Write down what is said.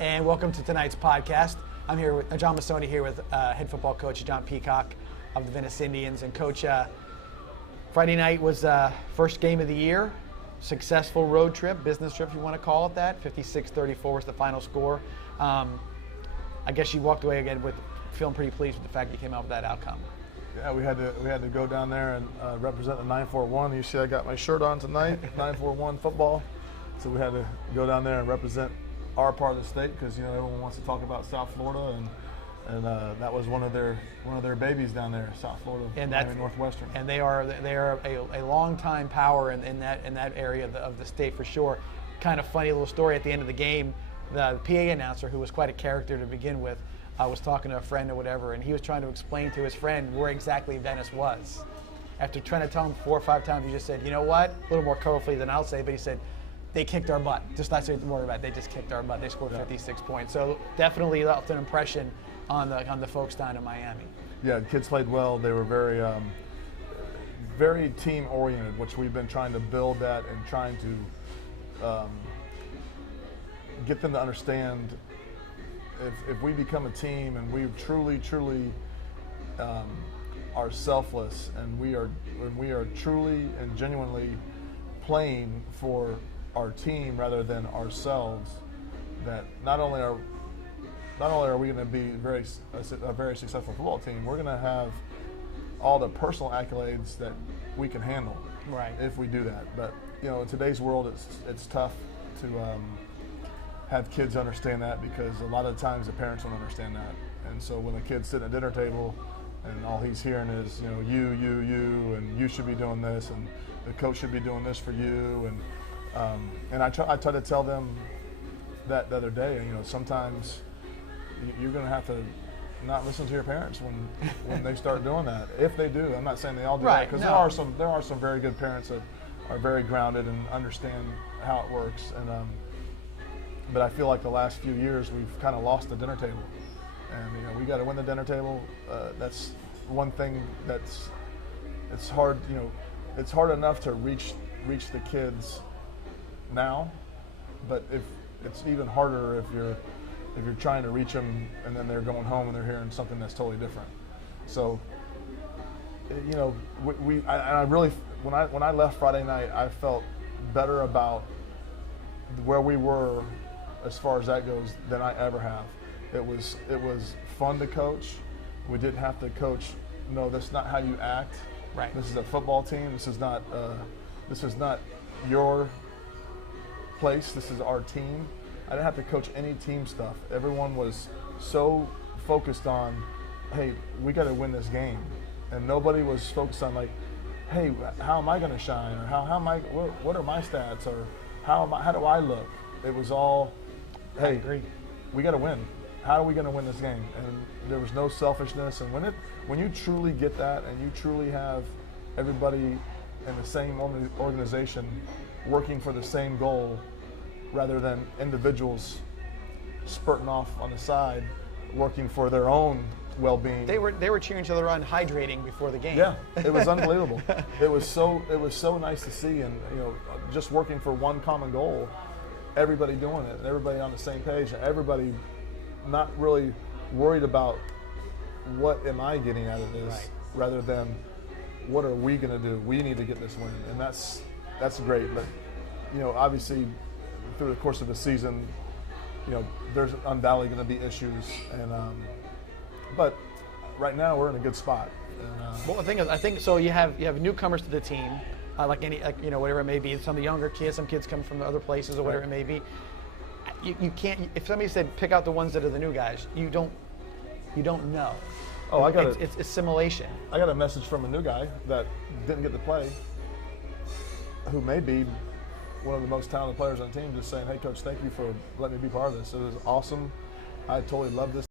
and welcome to tonight's podcast. I'm here with John Mussone here with head football coach John Peacock of the Venice Indians. And Coach, Friday night was first game of the year, successful road trip, business trip if you want to call it that. 56-34 was the final score. I guess you walked away again with feeling pretty pleased with the fact you came out with that outcome. Yeah, we had to go down there and represent the 941. You see, I got my shirt on tonight, 941 football. So we had to go down there and represent our part of the state because everyone wants to talk about South Florida, and that was one of their babies down there, South Florida, and that's Northwestern. And they are a long time power in that area of the state for sure. Kind of funny little story at the end of the game. The PA announcer, who was quite a character to begin with, was talking to a friend or whatever, and he was trying to explain to his friend where exactly Venice was. After trying to tell him 4 or 5 times, he just said, "You know what?" A little more colorfully than I'll say, but he said, "They kicked our butt." Just not saying more about it. They just kicked our butt. They scored 56 points. So definitely left an impression on the folks down in Miami. Yeah, the kids played well. They were very team oriented, which we've been trying to build that and trying to get them to understand. If we become a team and we truly are selfless and we are truly and genuinely playing for our team rather than ourselves, that not only are we going to be a very successful football team, we're going to have all the personal accolades that we can handle. Right. If we do that. But in today's world, it's tough to have kids understand that, because a lot of times the parents don't understand that. And so when a kid's sitting at a dinner table and all he's hearing is you, and you should be doing this, and the coach should be doing this for you, and I try to tell them that the other day. Sometimes you're going to have to not listen to your parents when they start doing that. If they do, I'm not saying they all do that, because there are some very good parents that are very grounded and understand how it works. But I feel like the last few years we've kind of lost the dinner table, and we got to win the dinner table. That's one thing it's hard. It's hard enough to reach the kids now, but if it's even harder if you're trying to reach them and then they're going home and they're hearing something that's totally different. So I really, when I left Friday night, I felt better about where we were as far as that goes than I ever have. It was fun to coach. We didn't have to coach. No, that's not how you act. Right. This is a football team. This is not your place. This is our team. I didn't have to coach any team stuff. Everyone was so focused on, hey, we got to win this game, and nobody was focused on like, hey, how am I going to shine, or how am I? What are my stats, or how do I look? It was all, hey, we got to win. How are we going to win this game? And there was no selfishness. And when you truly get that, and you truly have everybody in the same organization working for the same goal, rather than individuals spurting off on the side, working for their own well-being. They were cheering each other on, hydrating before the game. Yeah, it was unbelievable. It was so nice to see, and just working for one common goal. Everybody doing it, and everybody on the same page, and everybody not really worried about what am I getting out of this, right, rather than what are we going to do. We need to get this win, and that's great. But obviously through the course of the season, there's undoubtedly going to be issues, and but right now we're in a good spot. And, well, the thing is, I think so. You have newcomers to the team. Whatever it may be, some of the younger kids, some kids come from other places or whatever it may be. You can't. If somebody said pick out the ones that are the new guys, you don't know. Oh, it's assimilation. I got a message from a new guy that didn't get to play, who may be one of the most talented players on the team, just saying, "Hey, coach, thank you for letting me be part of this. It was awesome. I totally love this."